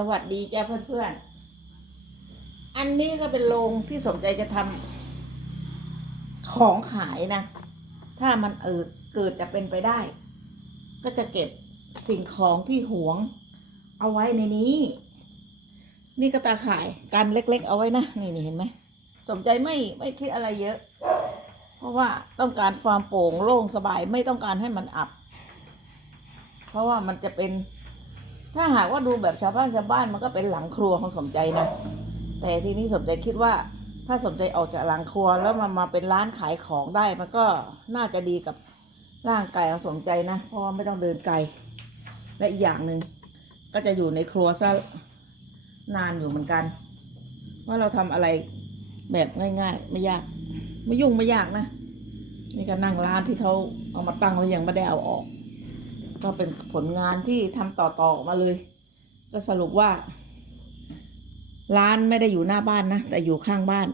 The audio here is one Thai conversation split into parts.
สวัสดีจ้าเพื่อนๆ อันนี้ก็เป็นโรงที่สนใจจะทำของขายนะ ถ้ามันเออเกิดจะเป็นไปได้ ก็จะเก็บสิ่งของที่หวง เอาไว้ในนี้ นี่ก็ตาข่ายกันเล็ก ๆ เอาไว้นะ นี่นี่เห็นไหมสนใจไม่ไม่คิดอะไรเยอะ เพราะว่าต้องการความโปร่งโล่งสบายไม่ต้องการให้มันอับ เพราะว่ามันจะเป็น ถ้าหากว่าดูแบบชาวบ้านชาวบ้านมันก็เป็นหลังครัวของสมใจนะ แต่ทีนี้สมใจคิดว่า ถ้าสมใจออกจากหลังครัวแล้วมันมาเป็นร้านขายของได้ มันก็น่าจะดีกับร่างกายของสมใจนะ เพราะไม่ต้องเดินไกล และอีกอย่างหนึ่งก็จะอยู่ในครัวซะนานอยู่เหมือนกัน ว่าเราทำอะไรแบบง่าย ๆ ไม่ยาก ไม่ยุ่งไม่ยากนะนี่ก็นั่งร้านที่เขาเอามาตั้งไว้ยังไม่ได้เอาออก ก็เป็นผลงานที่ทำต่อๆออกมาเลย ก็สรุปว่า ร้านไม่ได้อยู่หน้าบ้านนะ แต่อยู่ข้างบ้าน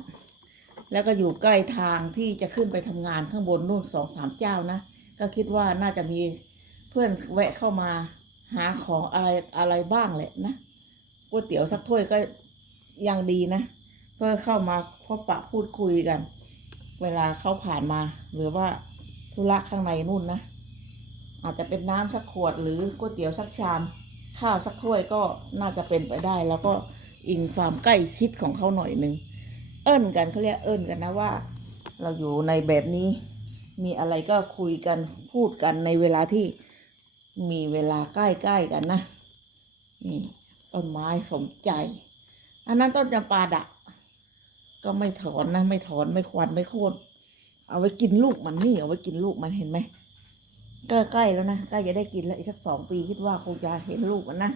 แล้วก็อยู่ใกล้ทางที่จะขึ้นไปทำงานข้างบนนู่นสองสามเจ้านะ ก็คิดว่าน่าจะมีเพื่อนแวะเข้ามาหาของอะไรอะไรบ้างแหละนะก๋วยเตี๋ยวสักถ้วยก็ยังดีนะ เพื่อเข้ามาพบปะพูดคุยกัน เวลาเขาผ่านมา หรือว่าธุระข้างในนู่นนะ อาจจะเป็นน้ำสักขวดหรือก๋วยเตี๋ยวสักชาม ข้าวสักถ้วยก็น่าจะเป็นไปได้ แล้วก็อิงความใกล้ชิดของเขาหน่อยหนึ่งเอิ้นกันเขาเรียกเอิ้นกันนะว่า เราอยู่ในแบบนี้ มีอะไรก็คุยกันพูดกันในเวลาที่มีเวลาใกล้ๆกันนะนี่ต้นไม้สมใจ อันนั้นต้นจำปาดะ ก็ไม่ถอนนะ ไม่ถอนไม่ควันไม่โค่นเอาไว้กินลูกมันนี่เอาไว้กินลูกมันเห็นไหม ก็ใกล้แล้วนะใกล้จะได้กินแล้วอีกสักสองปีคิดว่าคงจะเห็นลูกมันนะ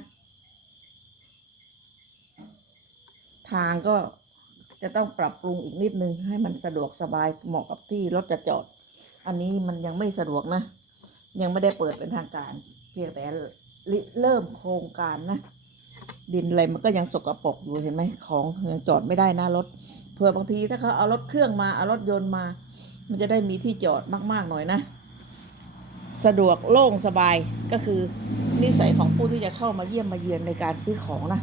ทางก็จะต้องปรับปรุงอีกนิดนึง ให้มันสะดวกสบายเหมาะกับที่รถจะจอด อันนี้มันยังไม่สะดวกนะ ยังไม่ได้เปิดเป็นทางการ เพียงแต่เริ่มโครงการนะ ดินอะไรมันก็ยังสกปรกอยู่เห็นไหมของยังจอดไม่ได้นะรถเผื่อบางทีถ้าเขาเอารถเครื่องมาเอารถยนต์มา มันจะได้มีที่จอดมาก ๆ หน่อยนะ สะดวกโล่งสบายก็คือนิสัยของผู้ที่จะเข้ามาเยี่ยมมาเยือนในการซื้อของนะ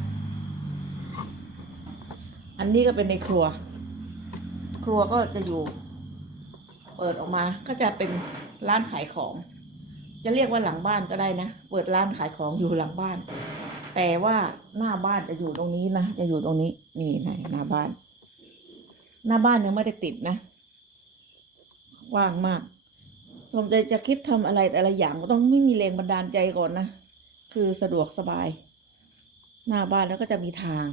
อันนี้ก็เป็นในครัว ครัวก็จะอยู่ เปิดออกมาก็จะเป็นร้านขายของ จะเรียกว่าหลังบ้านก็ได้นะ เปิดร้านขายของอยู่หลังบ้าน แต่ว่าหน้าบ้านจะอยู่ตรงนี้นะจะอยู่ตรงนี้ นี่นะหน้าบ้าน หน้าบ้านยังไม่ได้ติดนะว้างมาก สมใจจะคิดทำอะไรแต่ละอย่างก็ต้องไม่มีแรงบันดาลใจก่อนนะ คือสะดวกสบาย หน้าบ้านแล้วก็จะมีทาง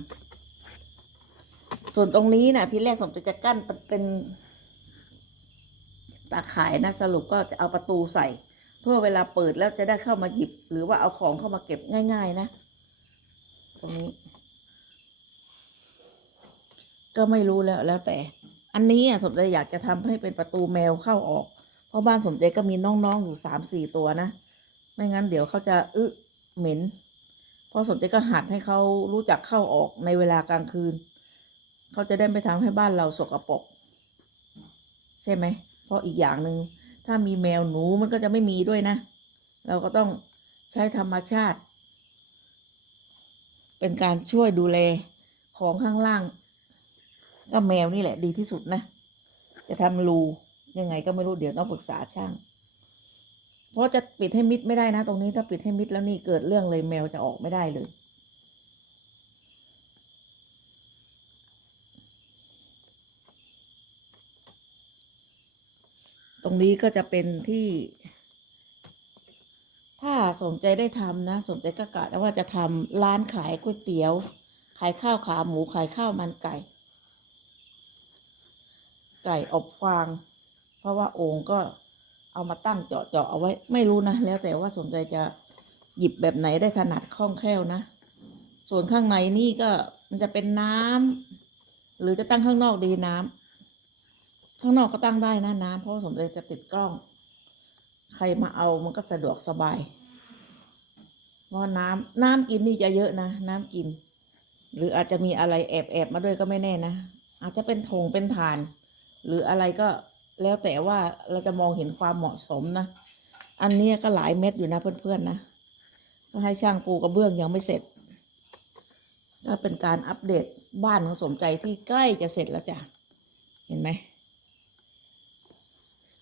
ส่วนตรงนี้นะที่แรกสมใจจะกั้นเป็นตาข่ายนะสรุปก็จะเอาประตูใส่ เพื่อเวลาเปิดแล้วจะได้เข้ามาหยิบ หรือว่าเอาของเข้ามาเก็บง่าย ๆ นะ ตรงนี้ ก็ไม่รู้แล้วแล้วแต่ อันนี้อะสมใจอยากจะทำให้เป็นประตูแมวเข้าออก เพราะบ้านสมเด็จก็มีน้องๆอยู่สามสี่ตัวนะ ไม่งั้นเดี๋ยวเขาจะอึเหม็นพราะสมเด็จก็หัดให้เขารู้จักเข้าออกในเวลากลางคืน เขาจะได้ไม่ทำให้บ้านเราสกปรกใช่ไหม เพราะอีกอย่างหนึ่งถ้ามีแมวหนูมันก็จะไม่มีด้วยนะ เราก็ต้องใช้ธรรมชาติ เป็นการช่วยดูแลของข้างล่าง ก็แมวนี่แหละดีที่สุดนะ จะทำรู ยังไงก็ไม่รู้เดี๋ยวต้องปรึกษาช่าง เพราะจะปิดให้มิดไม่ได้นะ ตรงนี้ถ้าปิดให้มิดแล้วนี่เกิดเรื่องเลยแมวจะออกไม่ได้เลยตรงนี้ก็จะเป็นที่ ถ้าสนใจได้ทำนะ สนใจก็กะว่าจะทำร้านขายก๋วยเตี๋ยว ขายข้าวขาหมูขายข้าวมันไก่ ไก่อบฟาง เพราะว่าโอ่งก็เอามาตั้งเจาะเจาะเอาไว้ ไม่รู้นะ แล้วแต่ว่าสนใจจะหยิบแบบไหนได้ถนัดคล่องแคล่วนะ ส่วนข้างในนี่ก็มันจะเป็นน้ำหรือจะตั้งข้างนอกดีน้ำข้างนอกก็ตั้งได้นะน้ำเพราะสมใจจะติดกล้อง ใครมาเอามันก็สะดวกสบายเพราะน้ำน้ำกินนี่จะเยอะนะ น้ำกิน หรืออาจจะมีอะไรแอบแอบมาด้วยก็ไม่แน่นะอาจจะเป็นถงเป็นฐาน หรืออะไรก็ แล้วแต่ว่าเราจะมองเห็นความเหมาะสมนะ อันนี้ก็หลายเม็ดอยู่นะเพื่อนๆนะ ก็ให้ช่างปูกระเบื้องยังไม่เสร็จ ก็เป็นการอัปเดตบ้านของสมใจที่ใกล้จะเสร็จแล้วจ้ะ เห็นไหม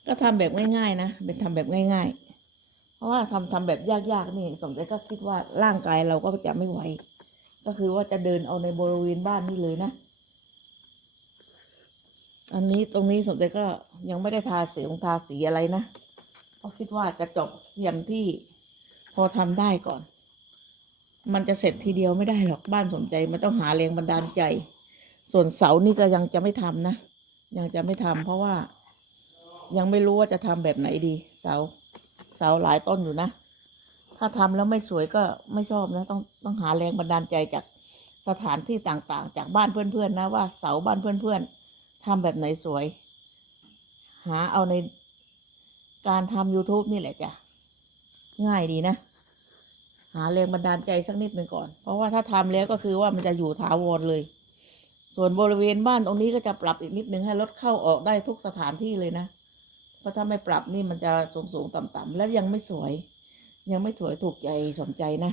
ก็ทำแบบง่าย ๆ นะ เป็นทำแบบง่าย ๆ เพราะว่าทำทำแบบยากๆนี่สมใจก็คิดว่าร่างกายเราก็จะไม่ไหว ก็คือว่าจะเดินเอาในบริเวณบ้านนี่เลยนะ อันนี้ตรงนี้สมใจก็ยังไม่ได้ทาสีงทาสีอะไรนะเพราะคิดว่าจะจบเพียงที่พอทำได้ก่อน มันจะเสร็จทีเดียวไม่ได้หรอกบ้านสมใจมันต้องหาแรงบันดาลใจ ส่วนเสานี่ก็ยังจะไม่ทำนะยังจะไม่ทำเพราะว่า ยังไม่รู้ว่าจะทำแบบไหนดี เสา เสาหลายต้นอยู่นะ ถ้าทำแล้วไม่สวยก็ไม่ชอบนะ ต้องต้องหาแรงบันดาลใจจากสถานที่ต่างๆ จากบ้านเพื่อนๆนะว่าเสาบ้านเพื่อนๆ ทำแบบไหนสวย หาเอาในการทำ YouTube นี่แหละจ้ะ ง่ายดีนะ หาแรงบันดาลใจสักนิดหนึ่งก่อน เพราะว่าถ้าทำแล้วก็คือว่ามันจะอยู่ถาวรเลย ส่วนบริเวณบ้านตรงนี้ก็จะปรับอีกนิดนึงให้รถเข้าออกได้ทุกสถานที่เลยนะ เพราะถ้าไม่ปรับนี่มันจะสูงสูงต่ำต่ำๆและยังไม่สวย ยังไม่สวยถูกใจสมใจนะ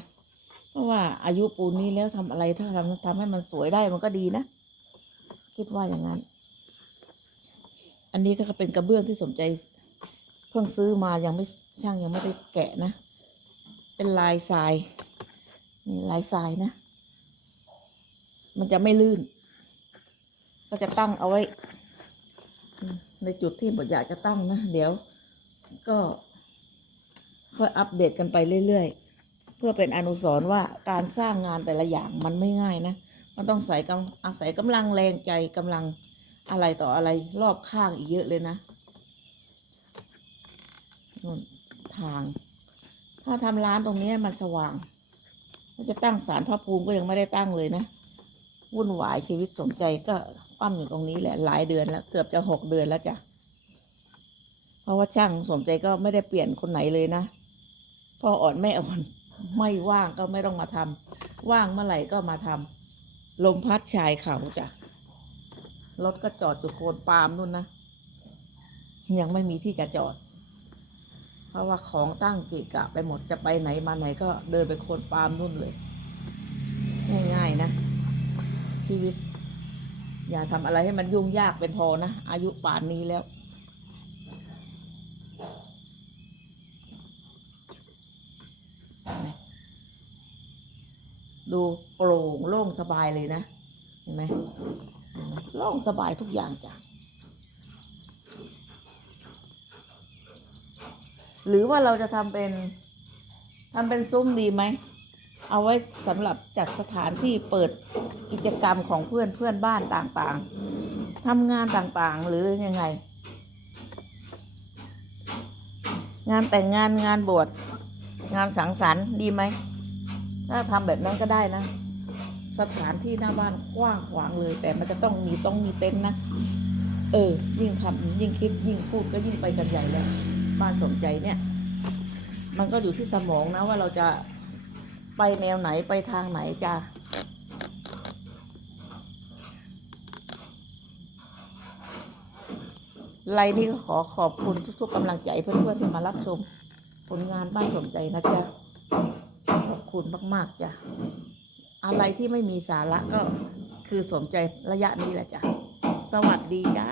เพราะว่าอายุปูนนี้แล้วทำอะไรถ้าทำทำให้มันสวยได้มันก็ดีนะ คิดว่าอย่างนั้น อันนี้ก็เป็นกระเบื้องที่สมใจ เพิ่งซื้อมายังไม่ช่างยังไม่ได้แกะนะ เป็นลายทรายนี่ลายทรายนะ มันจะไม่ลื่น ก็จะตั้งเอาไว้ ในจุดที่บทอยากจะตั้งนะ เดี๋ยว ก็ค่อยอัปเดตกันไปเรื่อยๆ เพื่อเป็นอนุสรณ์ว่าการสร้างงานแต่ละอย่างมันไม่ง่ายนะ มันต้องใส่กำอาศัยกำลังแรงใจกำลัง อะไรต่ออะไรรอบข้างอีกเยอะเลยนะนู่นทาง ถ้าทำร้านตรงนี้มันสว่างถ้าจะตั้งศาลพระภูมิก็ยังไม่ได้ตั้งเลยนะ วุ่นวายชีวิตสมใจก็ปั้มอยู่ตรงนี้แหละหลายเดือนแล้ว เกือบจะหกเดือนแล้วจ้ะเพราะว่าช่างสมใจก็ไม่ได้เปลี่ยนคนไหนเลยนะพ่ออ่อนแม่อ่อนไม่ว่างก็ไม่ต้องมาทำว่างเมื่อไหร่ก็มาทำลมพัดชายเขาจ้ะ รถก็จอดอยู่โคนปาล์มนู่นนะ ยังไม่มีที่จะจอด เพราะว่าของตั้งกะกะไปหมดจะไปไหนมาไหนก็เดินไปโคนปาล์มนู่นเลย ง่ายๆนะ ชีวิต อย่าทำอะไรให้มันยุ่งยากเป็นพอนะ อายุป่านนี้แล้วดูโปร่งโล่งสบายเลยนะ เห็นไหม โล่งสบายทุกอย่างจ้ะ หรือว่าเราจะทำเป็นทำเป็นซุ้มดีไหม เอาไว้สำหรับจัดสถานที่เปิดกิจกรรมของเพื่อนเพื่อนบ้านต่างๆทำงานต่างๆหรือยังไง งานแต่งงานงานบวชงานสังสรรค์ดีไหม ถ้าทำแบบนั้นก็ได้นะ สถานที่หน้าบ้านกว้างขวางเลย แต่มันจะต้องมีต้องมีเต็นท์นะ เออ ยิ่งทำยิ่งคิดยิ่งพูดก็ยิ่งไปกันใหญ่แล้วบ้านสมใจเนี่ย มันก็อยู่ที่สมองนะว่าเราจะไปแนวไหนไปทางไหนจ้ะไลน์นี้ก็ขอขอบคุณทุกๆกำลังใจเพื่อนๆที่มารับชม ผลงานบ้านสมใจนะจ๊ะ ขอบคุณมาก ๆ จ้ะ อะไรที่ไม่มีสาระก็คือสมใจระยะนี้แหละจ้ะ สวัสดีจ้า